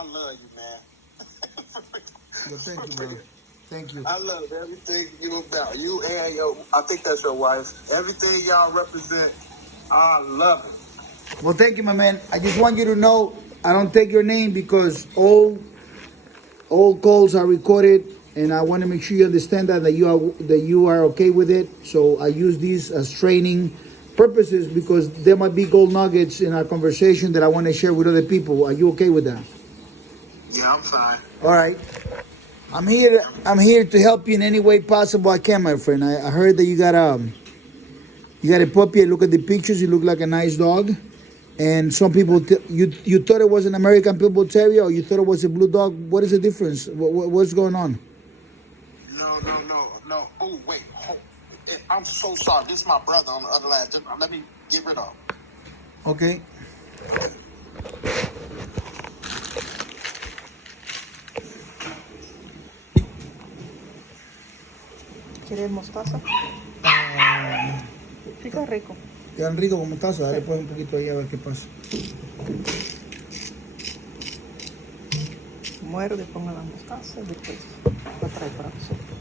I love you, man. Yo, thank you, brother. Thank you. I love everything you about. You and your, I think that's your wife. Everything y'all represent, I love it. Well, thank you, my man. I just want you to know I don't take your name because all calls are recorded, and I want to make sure you understand that you are okay with it. So I use these as training purposes because there might be gold nuggets in our conversation that I want to share with other people. Are you okay with that? Yeah, I'm fine. All right. I'm here to help you in any way possible I can, my friend. I heard that you got a puppy. I look at the pictures. You look like a nice dog. And some people, you thought it was an American Pitbull Terrier, or you thought it was a blue dog. What is the difference? What's going on? No. Oh, wait. I'm so sorry. This is my brother on the other line. Just, let me get rid of him. Okay. ¿Quieres mostaza? Pica rico. Quedan ricos como mostaza. Dale pues un poquito ahí a ver qué pasa. Muerde, ponga la mostaza y después la trae para nosotros.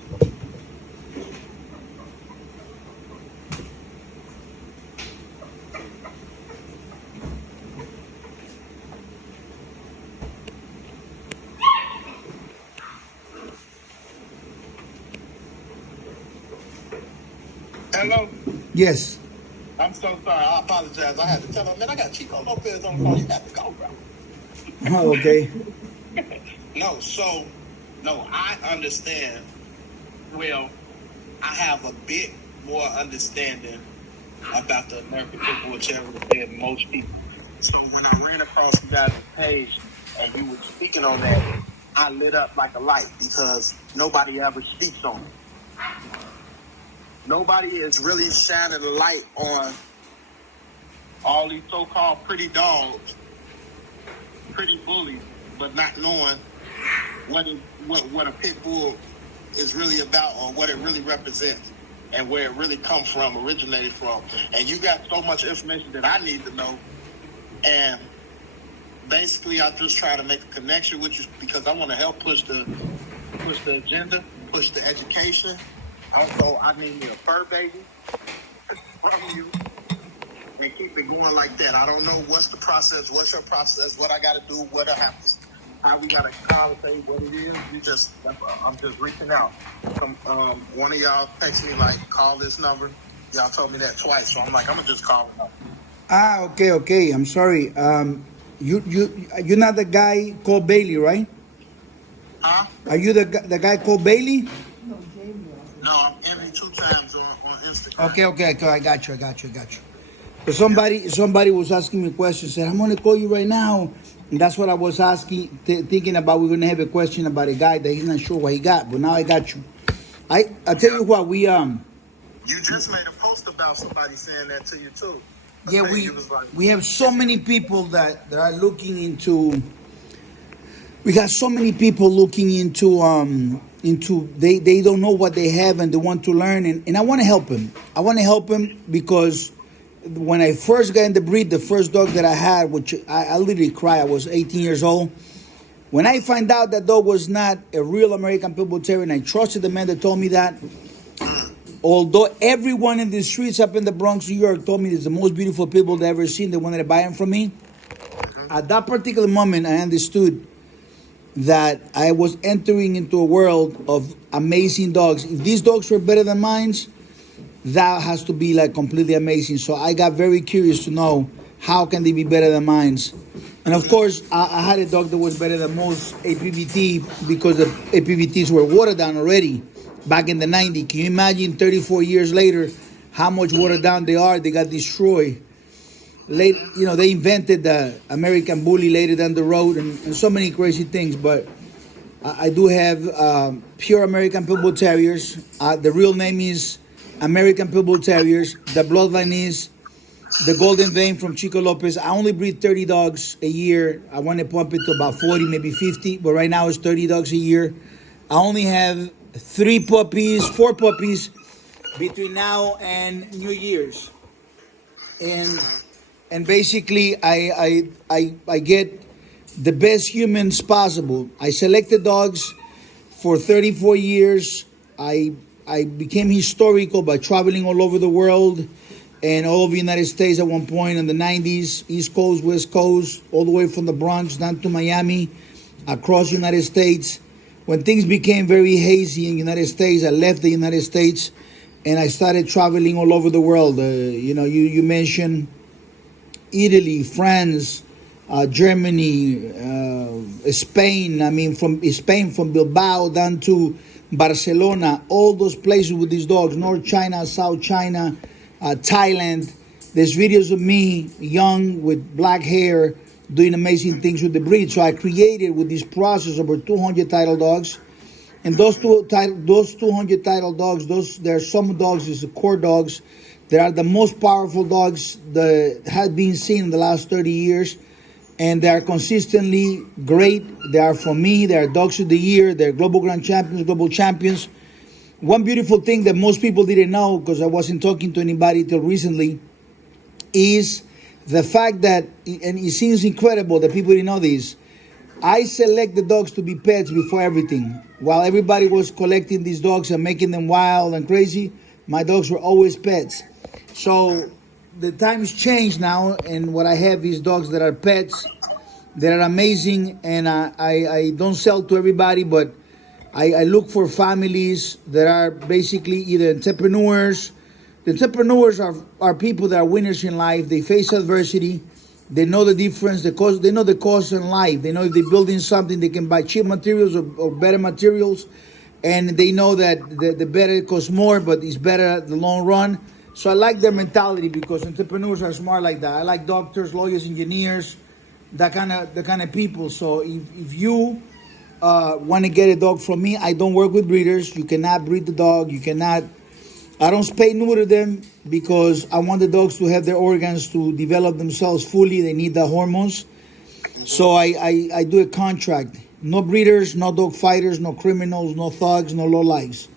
Hello? Yes. I'm so sorry. I apologize. I had to tell him, man, I got Chico Lopez on the phone. You got to go, bro. Oh, okay. No, I understand. Well, I have a bit more understanding about the American Football Championship than most people. So when I ran across you guys' page and you were speaking on that, I lit up like a light because nobody ever speaks on it. Nobody is really shining a light on all these so-called pretty dogs, pretty bullies, but not knowing what a pit bull is really about or what it really represents and where it really comes from, originated from. And you got so much information that I need to know. And basically, I just try to make a connection with you because I want to help push the agenda, push the education. Also, I need me a fur baby from you and keep it going like that. I don't know what's the process, what's your process, what I got to do, what happens, how we got to conversate, what it is. I'm just reaching out. One of y'all text me like, call this number. Y'all told me that twice, so I'm like, I'm gonna just call it up. Okay. I'm sorry. You're not the guy called Bailey, right? Huh? Are you the guy called Bailey? No, I'm Emmy 2 times on Instagram. Okay. I got you. But somebody was asking me questions. Said I'm gonna call you right now, and that's what I was asking, thinking about. We're gonna have a question about a guy that he's not sure what he got, but now I got you. I tell you what, we You just made a post about somebody saying that to you too. Yeah, we have so many people that are looking into. We got so many people looking into they don't know what they have and they want to learn, and I want to help them. I want to help them because when I first got in the breed, the first dog that I had, which I literally cried, I was 18 years old. When I find out that dog was not a real American Pitbull Terrier, and I trusted the man that told me that, although everyone in the streets up in the Bronx, New York, told me it's the most beautiful Pitbull they ever seen, they wanted to buy him from me. At that particular moment, I understood that I was entering into a world of amazing dogs. If these dogs were better than mine, that has to be like completely amazing. So I got very curious to know how can they be better than mine. And of course, I had a dog that was better than most APVT because the APVTs were watered down already back in the 90s. Can you imagine 34 years later how much watered down they are? They got destroyed. They invented the American Bully later down the road and so many crazy things. But I do have pure American Pitbull Terriers. The real name is American Pitbull Terriers. The bloodline is the Golden Vein from Chico Lopez. I only breed 30 dogs a year. I want to pump it to about 40, maybe 50. But right now it's 30 dogs a year. I only have 4 puppies between now and New Year's. And basically, I get the best humans possible. I selected dogs for 34 years. I became historical by traveling all over the world and all over the United States at one point in the 90s, East Coast, West Coast, all the way from the Bronx down to Miami, across the United States. When things became very hazy in the United States, I left the United States and I started traveling all over the world. You mentioned Italy, France, Germany, Spain. I mean, from Spain, from Bilbao down to Barcelona, all those places with these dogs, North China, South China, Thailand. There's videos of me, young, with black hair, doing amazing things with the breed. So I created with this process over 200 title dogs. And those 200 title dogs, there are some dogs, is the core dogs, that are the most powerful dogs that have been seen in the last 30 years. And they are consistently great. They are from me. They are dogs of the year. They're global grand champions, global champions. One beautiful thing that most people didn't know, because I wasn't talking to anybody till recently, is the fact that, and it seems incredible that people didn't know this, I select the dogs to be pets before everything. While everybody was collecting these dogs and making them wild and crazy, my dogs were always pets. So the times change now, and what I have is dogs that are pets, that are amazing, and I don't sell to everybody, but I look for families that are basically either entrepreneurs. The entrepreneurs are people that are winners in life. They face adversity. They know the difference, they know the cost in life. They know if they're building something, they can buy cheap materials or better materials. And they know that the better it costs more, but it's better at the long run. So I like their mentality because entrepreneurs are smart like that. I like doctors, lawyers, engineers, that kind of people. So if you want to get a dog from me, I don't work with breeders. You cannot breed the dog. I don't spay neuter them because I want the dogs to have their organs to develop themselves fully. They need the hormones. So I do a contract. No breeders, no dog fighters, no criminals, no thugs, no lowlifes.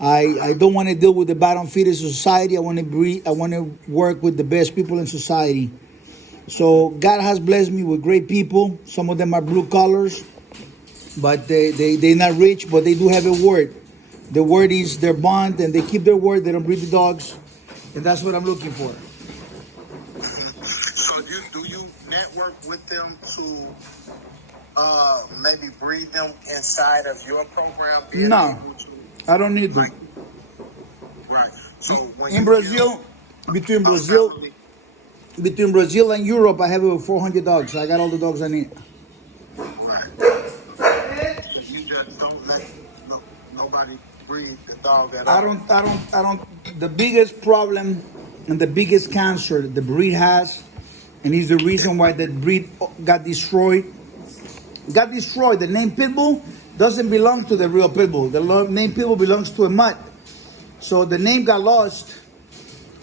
I don't want to deal with the bottom feeders of society. I want to work with the best people in society. So God has blessed me with great people. Some of them are blue collars, but they're not rich, but they do have a word. The word is their bond, and they keep their word. They don't breed the dogs, and that's what I'm looking for. So do you network with them to maybe breed them inside of your program? No, I don't need them. Right. So when In Brazil, between Brazil and Europe, I have over 400 dogs. I got all the dogs I need. Right. You just don't let nobody breed the dog at all. I don't. The biggest problem and the biggest cancer that the breed has, and is the reason why that breed got destroyed. The name Pitbull doesn't belong to the real Pitbull. The name Pitbull belongs to a mutt. So the name got lost,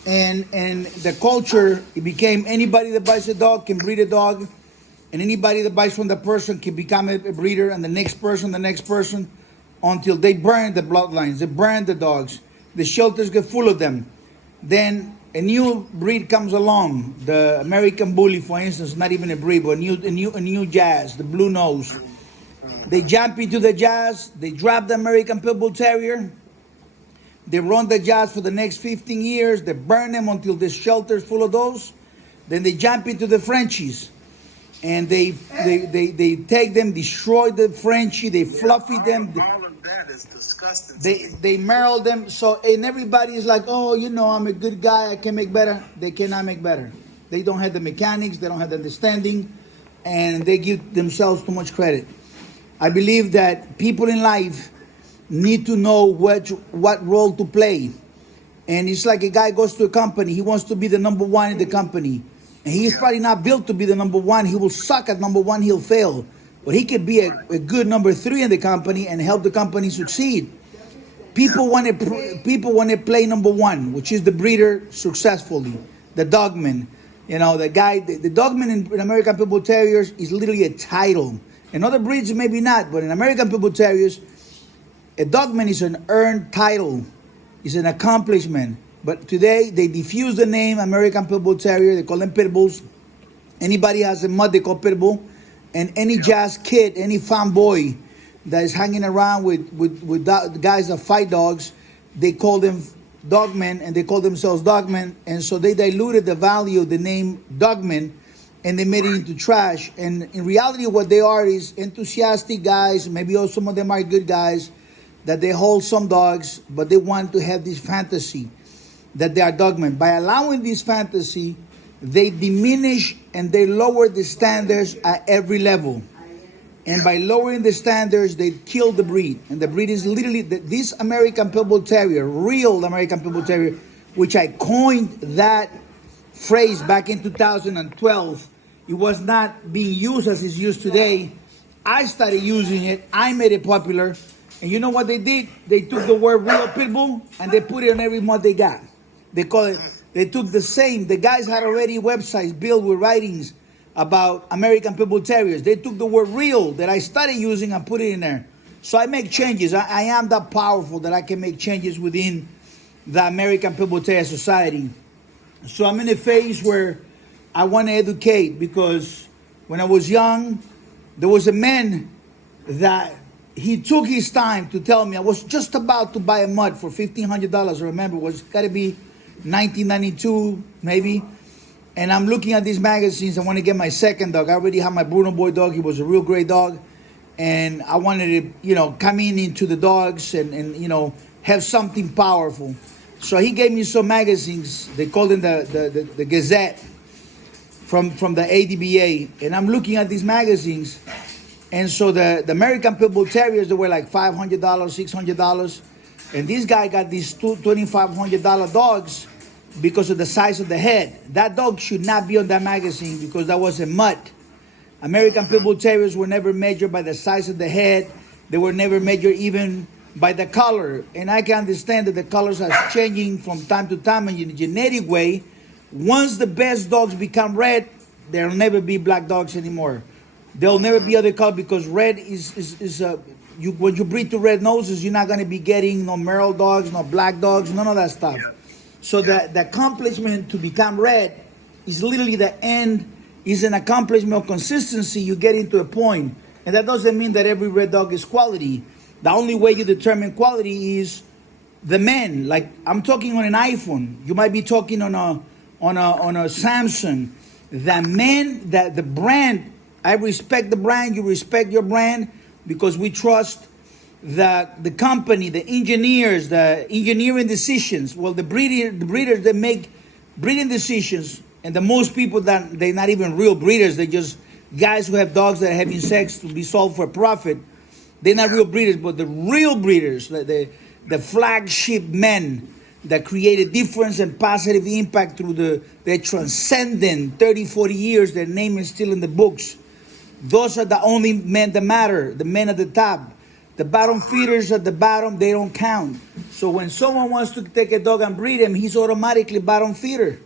and the culture, it became anybody that buys a dog can breed a dog, and anybody that buys from the person can become a breeder, and the next person, until they burn the bloodlines, they burn the dogs. The shelters get full of them. Then a new breed comes along. The American Bully, for instance, not even a breed, but a new jazz, the blue nose. They jump into the jazz. They drop the American Pitbull Terrier. They run the jazz for the next 15 years. They burn them until the shelter's full of those. Then they jump into the Frenchies. And they take them, destroy the Frenchie, they fluffy them. All of that is disgusting. They marrow them. So, and everybody is like, oh, I'm a good guy, I can make better. They cannot make better. They don't have the mechanics, they don't have the understanding, and they give themselves too much credit. I believe that people in life need to know what role to play. And it's like a guy goes to a company, he wants to be the number one in the company. And he's probably not built to be the number one. He will suck at number one, he'll fail. But he could be a good number three in the company and help the company succeed. People want to play number one, which is the breeder successfully, the dogman. The guy, the dogman in American Pitbull Terriers is literally a title. In other breeds, maybe not, but in American Pitbull Terriers, a dogman is an earned title. It's an accomplishment. But today, they diffuse the name American Pitbull Terrier. They call them Pitbulls. Anybody has a mutt, they call Pitbull. And any jazz kid, any fanboy that is hanging around with guys that fight dogs, they call them dogmen and they call themselves dogmen. And so they diluted the value of the name dogmen and they made it into trash. And in reality, what they are is enthusiastic guys. Maybe also some of them are good guys that they hold some dogs, but they want to have this fantasy that they are dogmen. By allowing this fantasy, they diminish and they lower the standards at every level. And by lowering the standards, they kill the breed. And the breed is literally this American Pitbull Terrier, real American Pitbull Terrier, which I coined that phrase back in 2012. It was not being used as it's used today. I started using it. I made it popular. And you know what they did? They took the word real Pitbull and they put it on every mod they got. They call it. They took the same. The guys had already websites built with writings about American Pitbull Terriers. They took the word real that I started using and put it in there. So I make changes. I am that powerful that I can make changes within the American Pitbull Terrier Society. So I'm in a phase where I want to educate because when I was young, there was a man that he took his time to tell me. I was just about to buy a mutt for $1,500. Remember, it was got to be 1992 maybe, and I'm looking at these magazines. I want to get my second dog. I already have my Bruno Boy dog. He was a real great dog, and I wanted to, come into the dogs and have something powerful. So he gave me some magazines. They called them the Gazette from the ADBA, and I'm looking at these magazines, and so the American Pitbull Terriers, they were like $500, $600. And this guy got these $2,500 dogs because of the size of the head. That dog should not be on that magazine because that was a mutt. American Pitbull Terriers were never measured by the size of the head. They were never measured even by the color. And I can understand that the colors are changing from time to time in a genetic way. Once the best dogs become red, there'll never be black dogs anymore. There'll never be other color because red is when you breed to red noses, you're not going to be getting no Merle dogs, no black dogs, none of that stuff. Yeah. So the accomplishment to become red is literally the end, is an accomplishment of consistency. You get into a point. And that doesn't mean that every red dog is quality. The only way you determine quality is the men. Like I'm talking on an iPhone. You might be talking on a Samsung. The men, the brand, I respect the brand, you respect your brand. Because we trust the company, the engineers, the engineering decisions. Well, the breeders, they make breeding decisions. And the most people that they're not even real breeders. They're just guys who have dogs that are having sex to be sold for profit. They're not real breeders, but the real breeders, the flagship men that create a difference and positive impact through their transcendent 30, 40 years, their name is still in the books. Those are the only men that matter, the men at the top. The bottom feeders at the bottom, they don't count. So when someone wants to take a dog and breed him, he's automatically bottom feeder.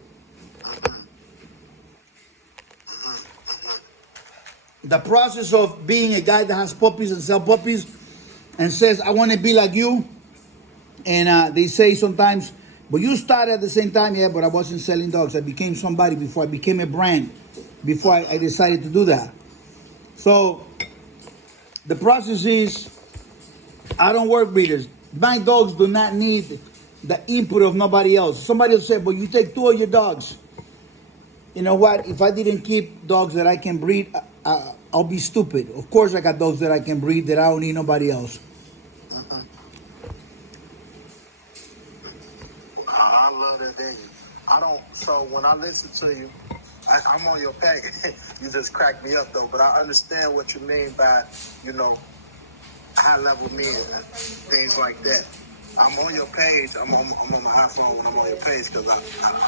The process of being a guy that has puppies and sell puppies and says, I want to be like you. And they say sometimes, but you started at the same time. Yeah, but I wasn't selling dogs. I became somebody before I became a brand, before I decided to do that. So the process is, I don't work breeders. My dogs do not need the input of nobody else. Somebody will say, but you take 2 of your dogs. You know what? If I didn't keep dogs that I can breed, I'll be stupid. Of course I got dogs that I can breed that I don't need nobody else. I love that thing. So when I listen to you, I'm on your page. You just crack me up though, but I understand what you mean by, high level men and things like that. I'm on your page. I'm on my iPhone when I'm on your page because I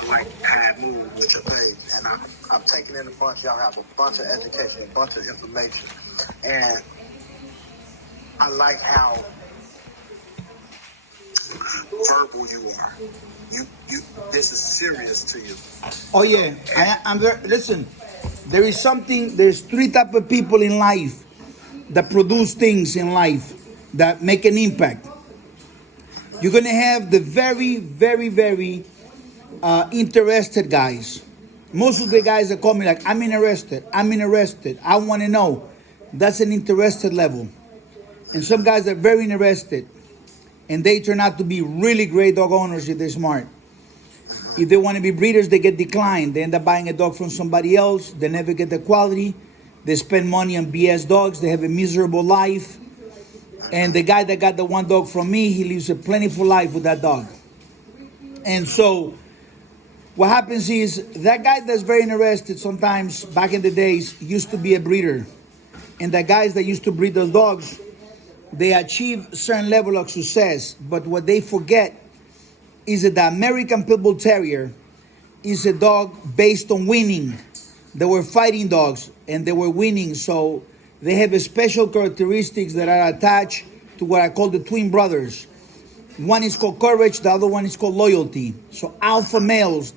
like how it moves with your page. And I'm taking in a bunch. Y'all have a bunch of education, a bunch of information. And I like how verbal you are. You this is serious to you. Oh yeah, I'm very, listen, there's 3 types of people in life that produce things in life that make an impact. You're going to have the very, very, very interested guys. Most of the guys that call me like, I'm interested, I want to know. That's an interested level. And some guys are very interested, and they turn out to be really great dog owners if they're smart. If they want to be breeders, they get declined. They end up buying a dog from somebody else. They never get the quality. They spend money on BS dogs. They have a miserable life. And the guy that got the one dog from me, he lives a plentiful life with that dog. And so what happens is that guy that's very interested sometimes back in the days used to be a breeder. And the guys that used to breed those dogs, they achieve a certain level of success. But what they forget is that the American Pitbull Terrier is a dog based on winning. They were fighting dogs and they were winning. So they have a special characteristics that are attached to what I call the twin brothers. One is called courage, the other one is called loyalty. So alpha males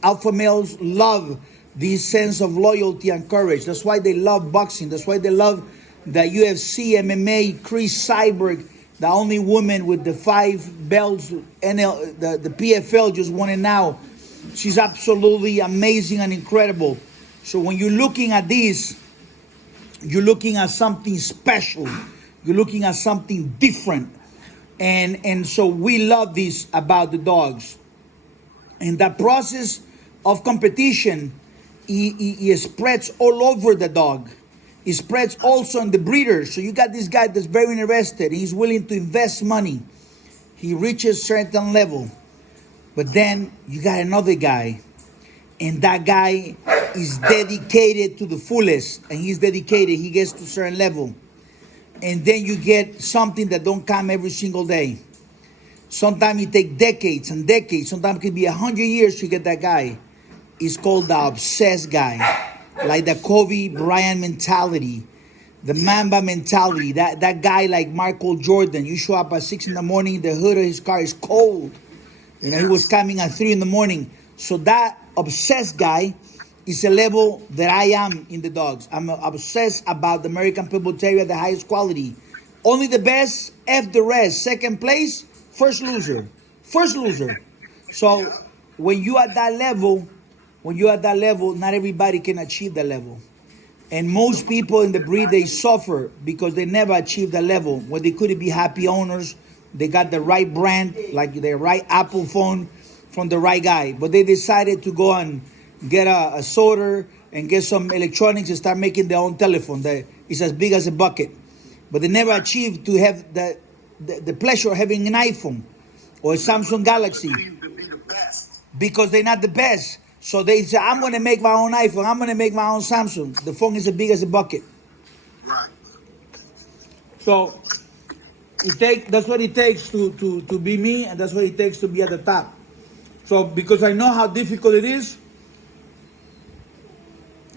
love this sense of loyalty and courage. That's why they love boxing. That's why they love the UFC, MMA, Chris Cyborg, the only woman with the 5 belts, the PFL just won it now. She's absolutely amazing and incredible. So when you're looking at this, you're looking at something special. You're looking at something different. And so we love this about the dogs. And that process of competition, it spreads all over the dog. It spreads also on the breeders. So you got this guy that's very interested. He's willing to invest money. He reaches a certain level. But then you got another guy. And that guy is dedicated to the fullest. And he's dedicated. He gets to a certain level. And then you get something that don't come every single day. Sometimes it takes decades and decades. Sometimes it could be 100 years to get that guy. It's called the obsessed guy. Like the Kobe Bryant mentality. The Mamba mentality. That guy like Michael Jordan. You show up at 6 in the morning, the hood of his car is cold. You know, he was coming at 3 in the morning. So that obsessed guy is a level that I am in the dogs. I'm obsessed about the American Pitbull Terrier, the highest quality. Only the best, F the rest. Second place, first loser. First loser. So when you at that level, not everybody can achieve that level. And most people in the breed, they suffer because they never achieve that level. Where they couldn't be happy owners. They got the right brand, like the right Apple phone from the right guy. But they decided to go and get a sorter and get some electronics and start making their own telephone that is as big as a bucket. But they never achieved to have the pleasure of having an iPhone or a Samsung Galaxy because they're not the best. So they say, I'm going to make my own iPhone. I'm going to make my own Samsung. The phone is as big as a bucket. Right. So that's what it takes to be me, and that's what it takes to be at the top. So because I know how difficult it is,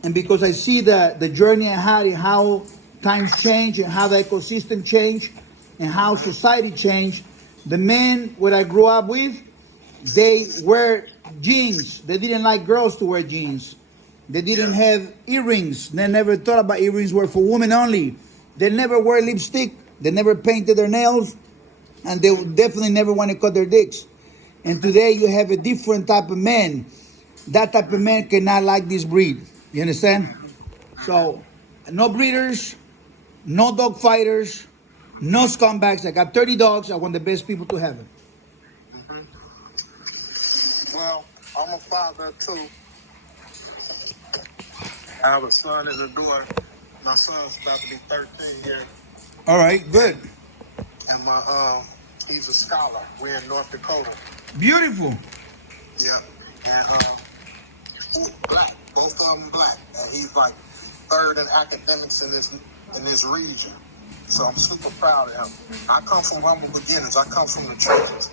and because I see the journey I had and how times change and how the ecosystem change and how society changed, the men where I grew up with, they wear jeans. They didn't like girls to wear jeans. They didn't have earrings. They never thought about earrings were for women only. They never wear lipstick. They never painted their nails. And they definitely never want to cut their dicks. And today you have a different type of man. That type of man cannot like this breed. You understand? So, no breeders, no dog fighters, no scumbags. I got 30 dogs. I want the best people to have it. Well, I'm a father too. I have a son and a daughter. My son's about to be 13 here. All right, good. And he's a scholar. We're in North Dakota. Beautiful. Yeah. And black. Both of them black. And he's like third in academics in this region. So I'm super proud of him. I come from humble beginnings. I come from the trenches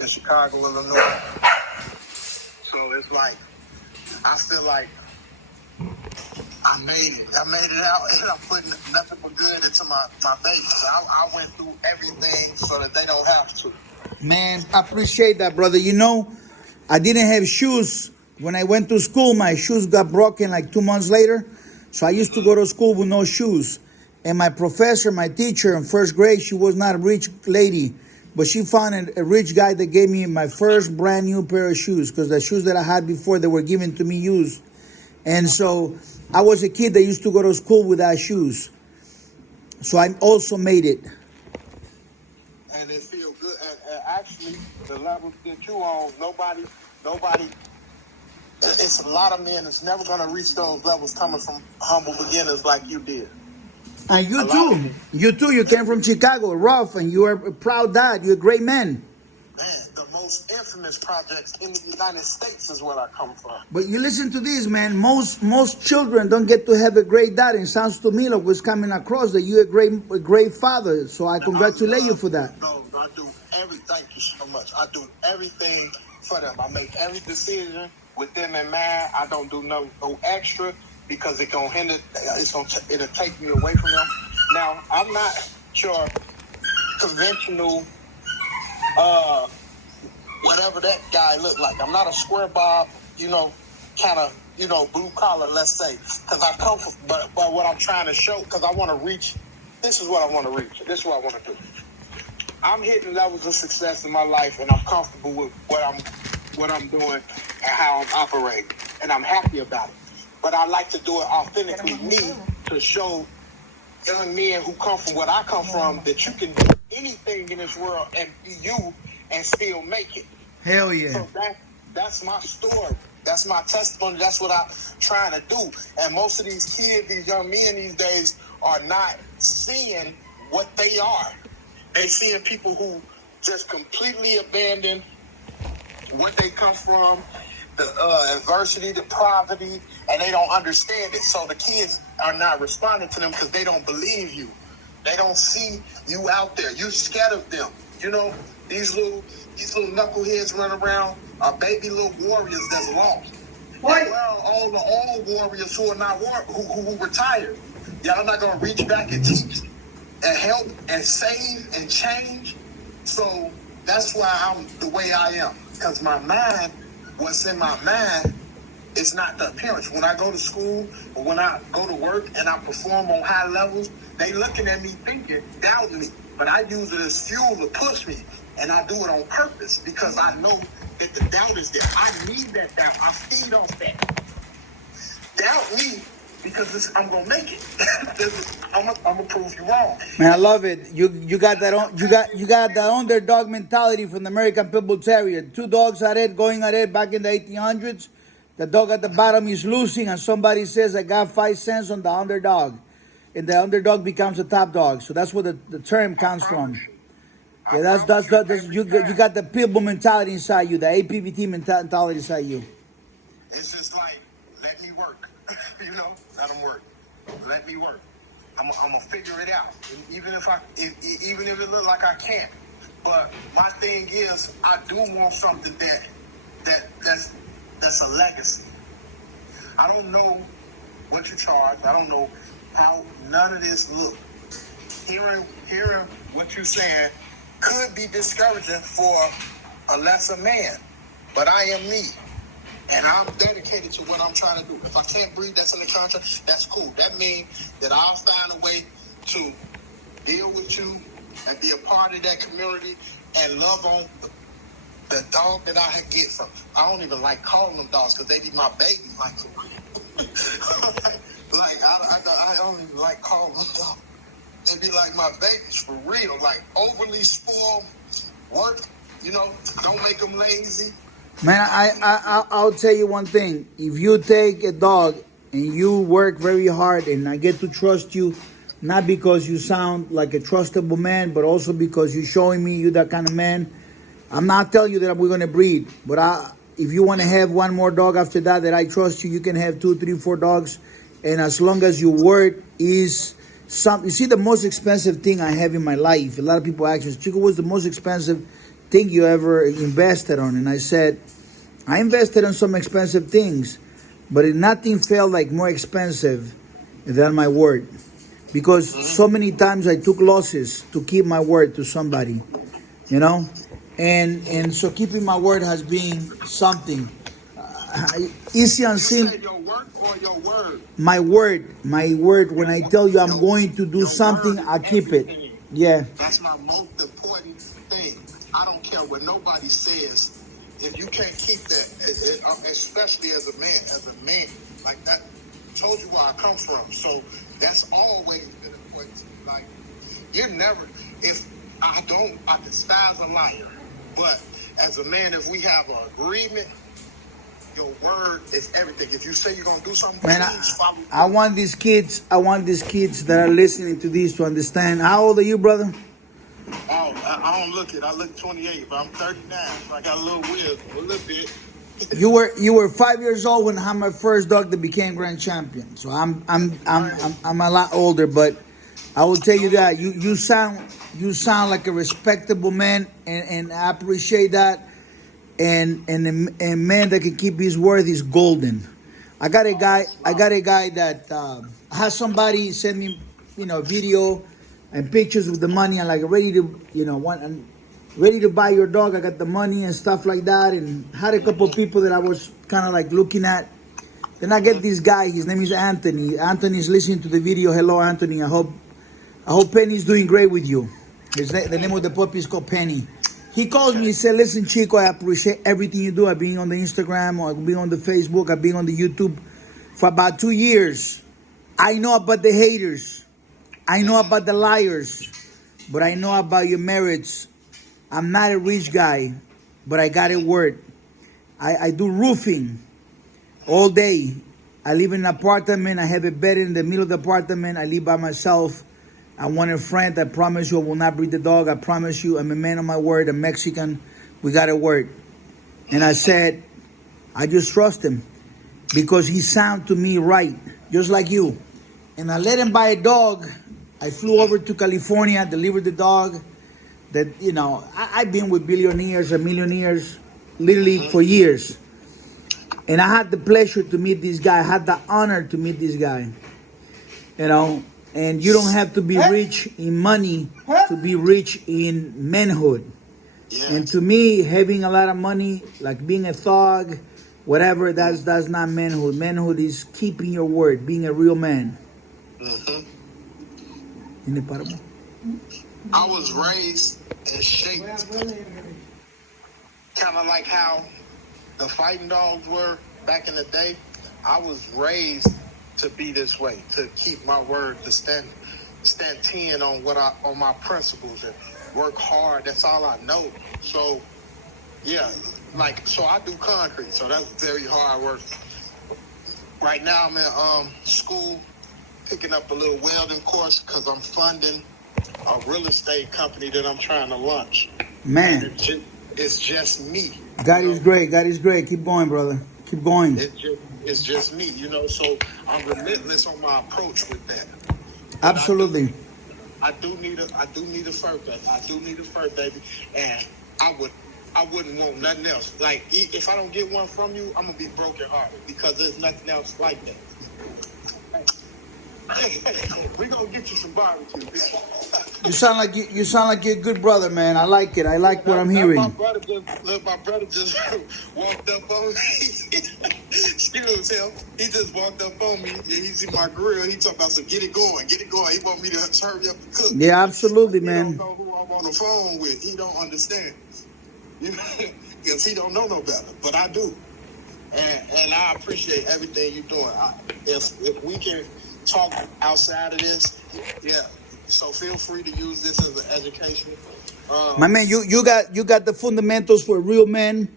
in Chicago, Illinois. So it's like, I feel like I made it. I made it out, and I'm putting nothing but good into my babies. I went through everything so that they don't have to. Man, I appreciate that, brother. You know, I didn't have shoes. When I went to school, my shoes got broken like 2 months later. So I used to go to school with no shoes. And my professor, my teacher in first grade, she was not a rich lady. But she found a rich guy that gave me my first brand new pair of shoes. Because the shoes that I had before, they were given to me used. And so I was a kid that used to go to school without shoes. So I also made it. And it feel good. And actually, the levels that you on, nobody. It's a lot of men that's never gonna reach those levels coming from humble beginners like you did. And you A lot of too. You too. You came from Chicago, rough, and you are a proud dad. You're a great man. Man, the most infamous projects in the United States is where I come from. But you listen to this, man. Most children don't get to have a great dad. And sounds to me like was coming across that you're a great father. So I congratulate you for that. No, I do everything. Thank you so much. I do everything for them. I make every decision with them in mind. I don't do no extra because it gonna hinder. It'll take me away from them. Now I'm not your conventional whatever that guy look like. I'm not a square bob, kind of, blue collar, let's say, because I come from, but what I'm trying to show, because I want to reach, this is what I want to reach. This is what I want to do. I'm hitting levels of success in my life, and I'm comfortable with what I'm doing and how I'm operating, and I'm happy about it. But I like to do it authentically, me, to show young men who come from what I come from that you can do anything in this world and be you and still make it. Hell yeah. So that's my story. That's my testimony. That's what I'm trying to do. And most of these kids, these young men these days, are not seeing what they are. They seeing people who just completely abandon what they come from, the adversity, the poverty, and they don't understand it. So the kids are not responding to them because they don't believe you. They don't see you out there. You're scared of them. These little knuckleheads run around are baby little warriors that's lost. What? Well, all the old warriors who are not who retired. Y'all not gonna reach back and teach and help and save and change. So that's why I'm the way I am. Because my mind, what's in my mind, it's not the appearance. When I go to school or when I go to work and I perform on high levels, they looking at me thinking, doubting me. But I use it as fuel to push me. And I do it on purpose because I know that the doubt is there. I need that doubt. I feed off that. Doubt me because I'm gonna make it. I'm gonna prove you wrong. Man, I love it. You got that on. You got that underdog mentality from the American Pitbull Terrier. Two dogs at it, going at it back in the 1800s. The dog at the bottom is losing, and somebody says, "I got 5 cents on the underdog," and the underdog becomes a top dog. So that's where the term comes from. Yeah, that's you got the Pitbull mentality inside you, the APVT mentality inside you. It's just like, let me work. Let them work. Let me work. I'm gonna figure it out. Even if it look like I can't. But my thing is, I do want something that's a legacy. I don't know what you charge. I don't know how none of this look. Hearing what you saying could be discouraging for a lesser man, but I am me, and I'm dedicated to what I'm trying to do. If I can't breathe, that's in the contract. That's cool. That means that I'll find a way to deal with you and be a part of that community and love on the dog that I get from. I don't even like calling them dogs because they be my baby. I don't even like calling them dogs. They be like my babies for real, like overly spoiled, work, don't make them lazy. Man, I'll tell you one thing. If you take a dog and you work very hard and I get to trust you, not because you sound like a trustable man, but also because you're showing me you're that kind of man, I'm not telling you that we're going to breed. But if you want to have one more dog after that I trust you, you can have 2, 3, 4 dogs. And as long as your word is something. You see, the most expensive thing I have in my life, a lot of people ask me, Chico, what's the most expensive thing you ever invested on? And I said, I invested on some expensive things, but nothing felt like more expensive than my word. Because so many times I took losses to keep my word to somebody, And so keeping my word has been something. Easy and simple. Your work or your word? My word. When I tell you I'm going to do something, I keep it. Yeah. That's my most important thing. I don't care what nobody says. If you can't keep that, especially as a man, Like that told you where I come from. So that's always been important to me. Like, you're never, if I despise a liar. But as a man, if we have an agreement, your word is everything. If you say you're gonna do something, Man, please follow through. I want these kids. I want these kids that are listening to this to understand. How old are you, brother? Oh, I don't look it. I look 28, but I'm 39, so I got a little wisdom, a little bit. You were 5 years old when I had my first dog that became grand champion. So I'm a lot older, but I will tell you that you sound like a respectable man, and I appreciate that. And a man that can keep his word is golden. I got a guy that has somebody send me, video and pictures with the money. I'm like ready to, ready to buy your dog. I got the money and stuff like that, and had a couple of people that I was kind of like looking at. Then I get this guy. His name is Anthony. Anthony's listening to the video. Hello, Anthony. I hope Penny's doing great with you. The name of the puppy is called Penny. He calls me. He said, "Listen, Chico, I appreciate everything you do. I've been on the Instagram, or I've been on the Facebook, I've been on the YouTube for about 2 years. I know about the haters. I know about the liars, but I know about your merits. I'm not a rich guy, but I got it work. I do roofing all day. I live in an apartment. I have a bed in the middle of the apartment. I live by myself. I want a friend. I promise you I will not breed the dog. I promise you I'm a man of my word. I'm Mexican. We got to work." And I said, I just trust him because he sound to me right, just like you. And I let him buy a dog. I flew over to California, delivered the dog. That, I've been with billionaires and millionaires literally for years. And I had the pleasure to meet this guy. I had the honor to meet this guy. And you don't have to be rich in money to be rich in manhood. Yes. And to me, having a lot of money, like being a thug, whatever, that's not manhood. Manhood is keeping your word, being a real man. Mm-hmm. I was raised and shaped kind of like how the fighting dogs were back in the day. I was raised to be this way, to keep my word, to stand 10 on on my principles and work hard. That's all I know. So yeah, so I do concrete, so that's very hard work. Right now I'm in school picking up a little welding course because I'm funding a real estate company that I'm trying to launch. Man, it's just me. God is great. God is great. Keep going, brother. Keep going. It's just me, so I'm relentless on my approach with that. Absolutely. I do need a fur baby. I do need a fur baby, and I wouldn't want nothing else. Like, if I don't get one from you, I'm gonna be brokenhearted because there's nothing else like that. We're gonna get you some barbecue. You sound like you're a good brother, man. I like it. I like what I'm hearing. My brother just walked up on me. Excuse him. He just walked up on me and he's in my grill. He talking about some get it going. He want me to hurry up and cook. Yeah, absolutely, man. He don't know who I'm on the phone with. He don't understand. Because he don't know no better. But I do. And I appreciate everything you're doing. If we can talk outside of this, yeah. So feel free to use this as an education. My man, you got the fundamentals for a real man.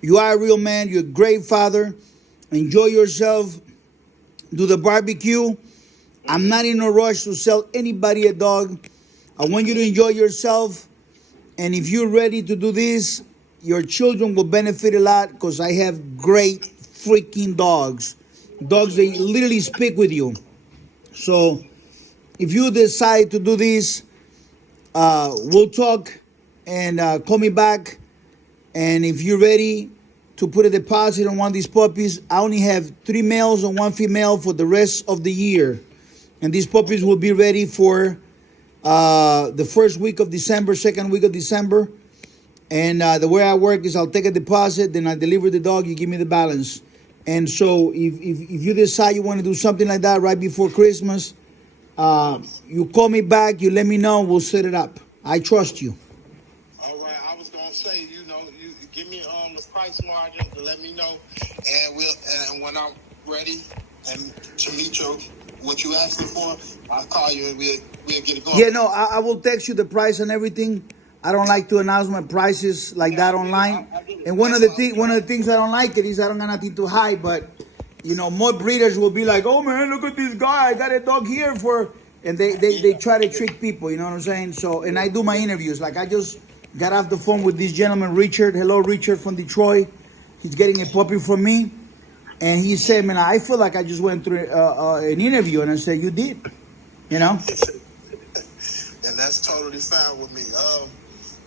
You are a real man. You're a great father. Enjoy yourself. Do the barbecue. I'm not in a rush to sell anybody a dog. I want you to enjoy yourself. And if you're ready to do this, your children will benefit a lot because I have great freaking dogs. Dogs, they literally speak with you. So if you decide to do this, we'll talk and call me back. And if you're ready to put a deposit on one of these puppies, I only have 3 males and 1 female for the rest of the year. And these puppies will be ready for the first week of December, second week of December. And the way I work is I'll take a deposit, then I deliver the dog, you give me the balance. And so if you decide you want to do something like that right before Christmas, you call me back, you let me know, we'll set it up. I trust you. All right, I was gonna say, you give me the price margin to let me know, and when I'm ready, and to meet your what you asking for, I'll call you and we'll get it going. Yeah, no, I will text you the price and everything. I don't like to announce my prices like that online. And one of the things I don't like it is I don't got nothing to hide. But you know, more breeders will be like, "Oh man, look at this guy! I got a dog here for," and they try to trick people. You know what I'm saying? So, and I do my interviews. Like I just got off the phone with this gentleman, Richard. Hello, Richard from Detroit. He's getting a puppy from me, and he said, "Man, I feel like I just went through an interview." And I said, "You did." You know. And that's totally fine with me.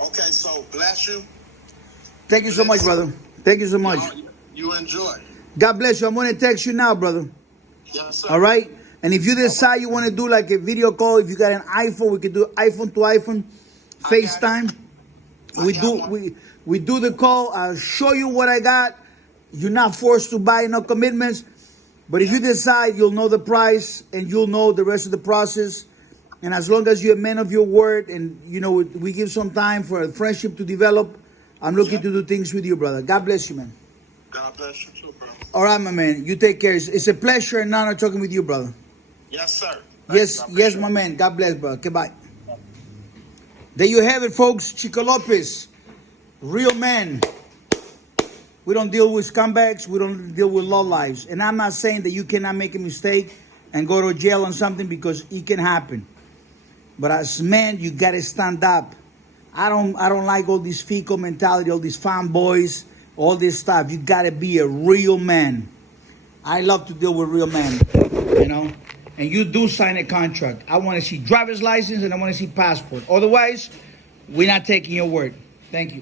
Okay, so bless you. Thank you so much, brother. Thank you so much. You enjoy. God bless you. I'm going to text you now, brother. Yes, sir. All right? And if you decide you want to do like a video call, if you got an iPhone, we can do iPhone to iPhone, FaceTime. We do the call. I'll show you what I got. You're not forced to buy, no commitments. But if you decide, you'll know the price and you'll know the rest of the process. And as long as you're a man of your word and, you know, we give some time for a friendship to develop, I'm looking to do things with you, brother. God bless you, man. God bless you too, bro. All right, my man. You take care. It's a pleasure and honor talking with you, brother. Yes, sir. Yes, my man. God bless, brother. Okay, bye. There you have it, folks. Chico Lopez, real man. We don't deal with scumbags. We don't deal with lowlifes. And I'm not saying that you cannot make a mistake and go to jail on something, because it can happen. But as men, you gotta stand up. I don't like all this fecal mentality, all these fanboys, all this stuff. You gotta be a real man. I love to deal with real men, you know. And you do sign a contract. I want to see driver's license and I want to see passport. Otherwise, we're not taking your word. Thank you.